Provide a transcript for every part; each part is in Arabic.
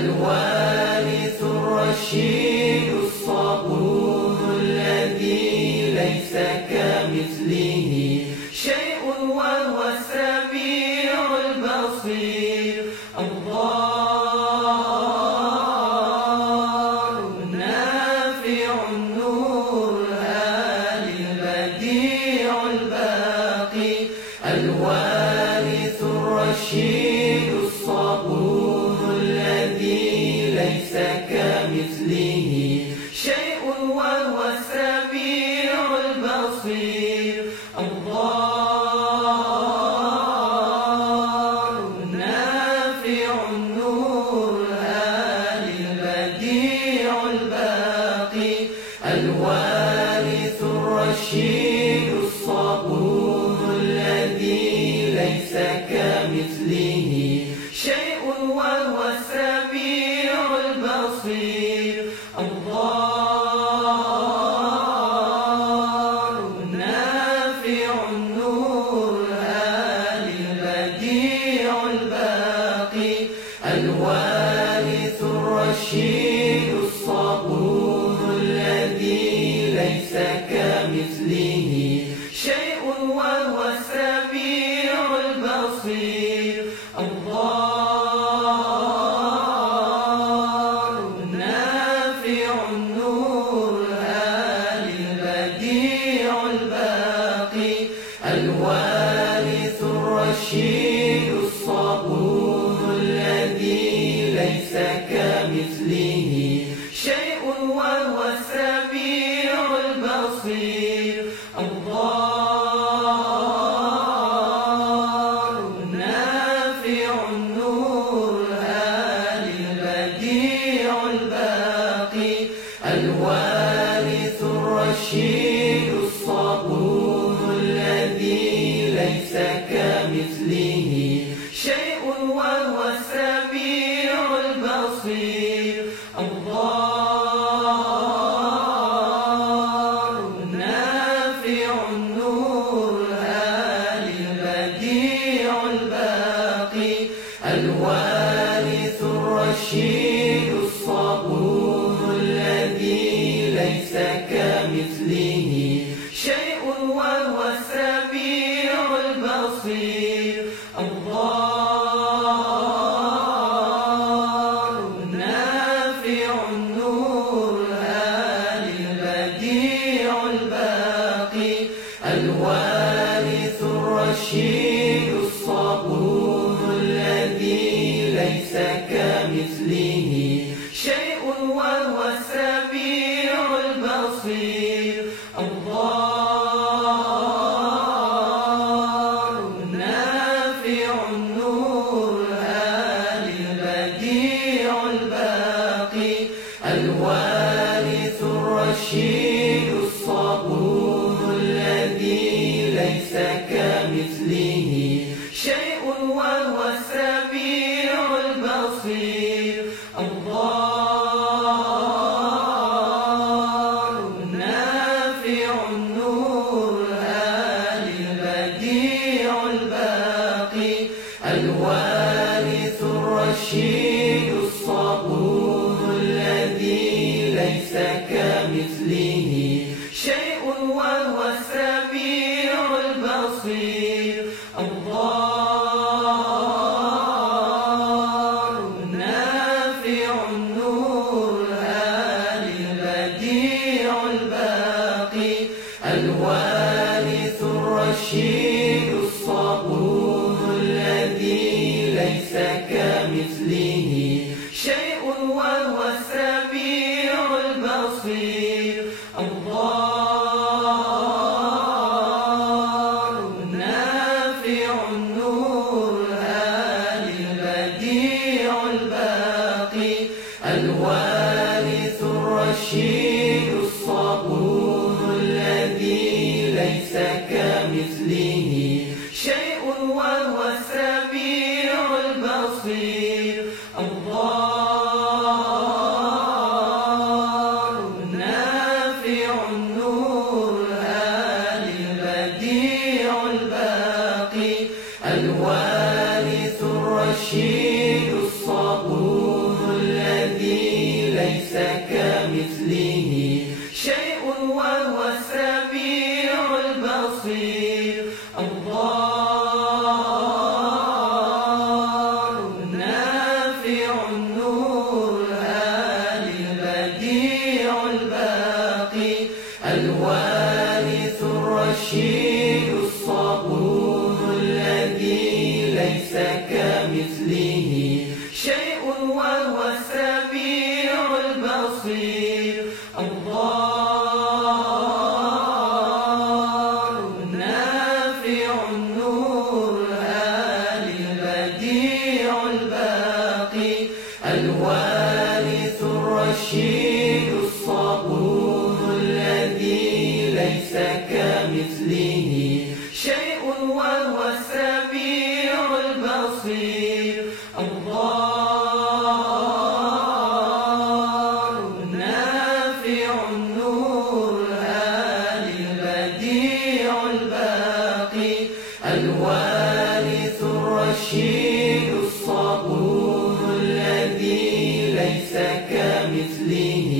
الوارث الرشيد الصبور الذي ليس كمثله شيء وهو السميع البصير. الله النافع النور الهادي البديع الباقي الوارث الرشيد الصبور الذي ليس كمثله شيء وهو السميع البصير. الله النافع النور الهادي البديع الباقي الوارث الرشيد الصبور الذي ليس كمثله شيء وهو السميع البصير. الله النافع النور الهادي البديع الباقي الوارث الرشيد الصبور الذي ليس كمثله شيء وهو السميع البصير. الله النافع النور الهادي البديع الباقي الوارث الرشيد الصبور الذي ليس كمثله شيء وهو السميع البصير. الله النافع النور الهادي البديع الباقي الوارث الرشيد الصبور الذي ليس كمثله شيء وهو السميع البصير. الله النافع النور الهادي البديع الباقي الوارث الرشيد الصبور الذي ليس كمثله شيء وهو السميع البصير. الله النافع النور الهادي البديع الباقي الوارث الرشيد الصبور الذي ليس كمثله شيء وهو السميع البصير. الله النافع النور الهادي البديع الباقي الوارث الرشيد الصبور الذي ليس كمثله شيء وهو السميع البصير. الله النافع النور الهادي البديع الباقي الوارث الرشيد الصبور الذي ليس كمثله شيء وهو السميع البصير. الله النافع النور الهادي البديع الباقي الوارث الرشيد الصبور الذي ليس كمثله شيء وهو السميع البصير. الله النافع النور الهادي البديع الباقي الوارث الرشيد الصبور الذي ليس كمثله شيء وهو السميع البصير. الله النافع النور الهادي البديع الباقي الوارث الرشيد الصبور البصير الله النافع النور الهادي البديع الباقي الوارث الرشيد الصبور الذي ليس كمثله شيء وهو السميع البصير الله النافع النور الهادي البديع الباقي الوارث الرشيد الصبور الذي ليس كمثله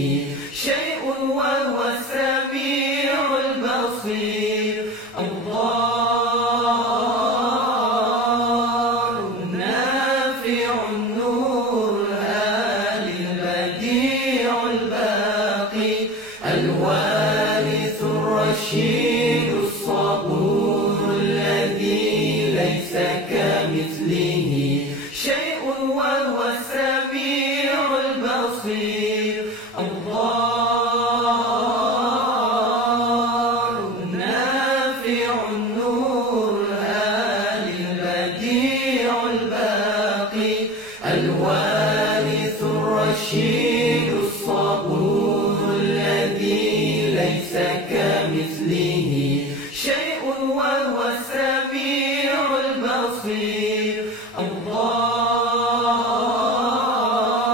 شيء وهو السميع البصير الله النافع النور الهادي البديع الباقي الوارث الرشيد الصبور الذي ليس كمثله شيء وهو السميع البصير الله النافع النور الهادي البديع الباقي الوارث الرشيد الصبور الذي ليس كمثله شيء وهو السميع البصير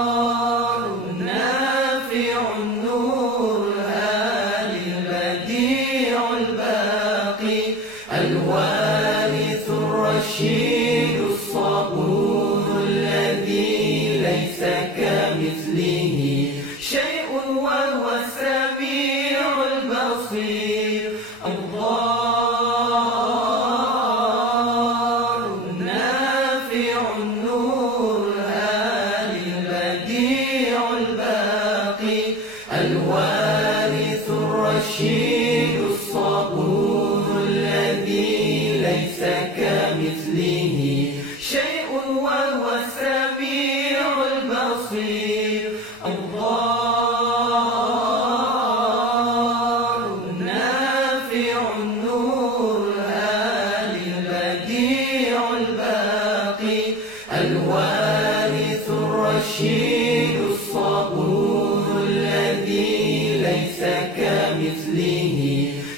الله النافع النور الهادي البديع الباقي الوارث الرشيد الصبور الذي ليس كمثله شيء وهو السميع البصير الله النافع النور الهادي البديع الباقي الوارث الرشيد الصبور الذي ليس كمثله شيء وهو السميع البصير الله النافع النور الهادي البديع الباقي الوارث الرشيد الصبور الذي ليس كمثله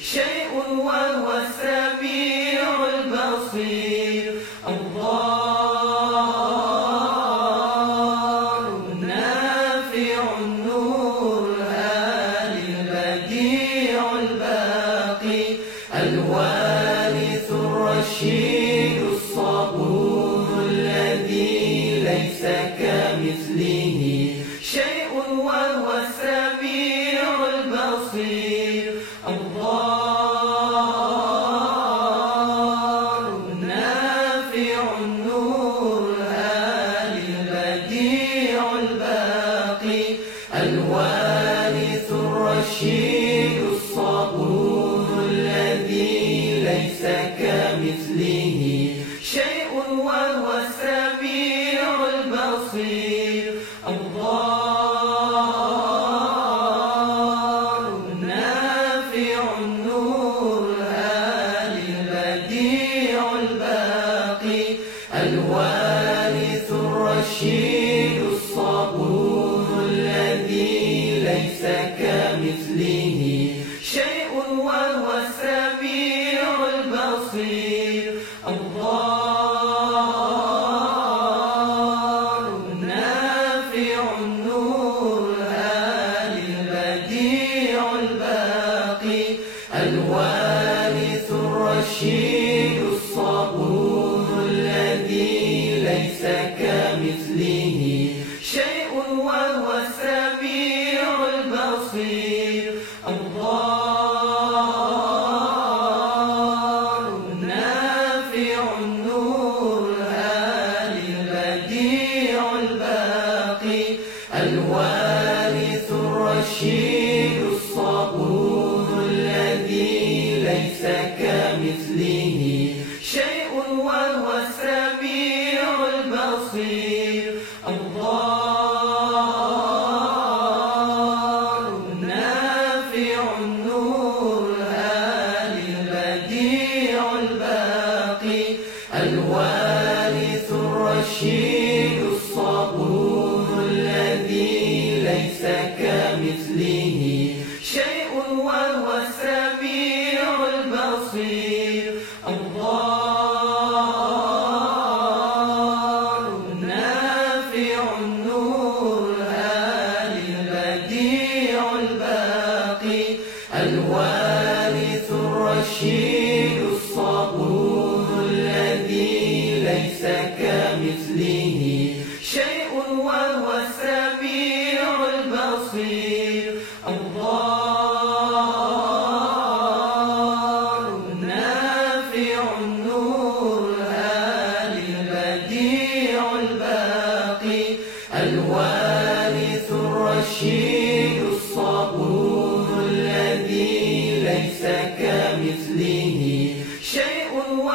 شيء وهو السميع البصير الله النافع النور الهادي البديع الباقي الوارث الرشيد الصبور الذي ليس كمثله شيء وهو السميع البصير الله النافع النور الهادي البديع الباقي الوارث الرشيد الصبور الذي ليس كمثله شيء وهو السميع البصير الله النافع النور الهادي البديع الباقي الوارث الرشيد الصبور الذي ليس كمثله شيء وهو السميع البصير الله النافع النور الهادي البديع الباقي الوارث الرشيد الصبور الذي ليس كمثله شيء وهو السميع البصير الله النافع النور الهادي البديع الباقي الوارث الرشيد الصبور الذي ليس كمثله شيء وهو السميع البصير الله الرشيد الصبور الذي ليس كمثله شيء وهو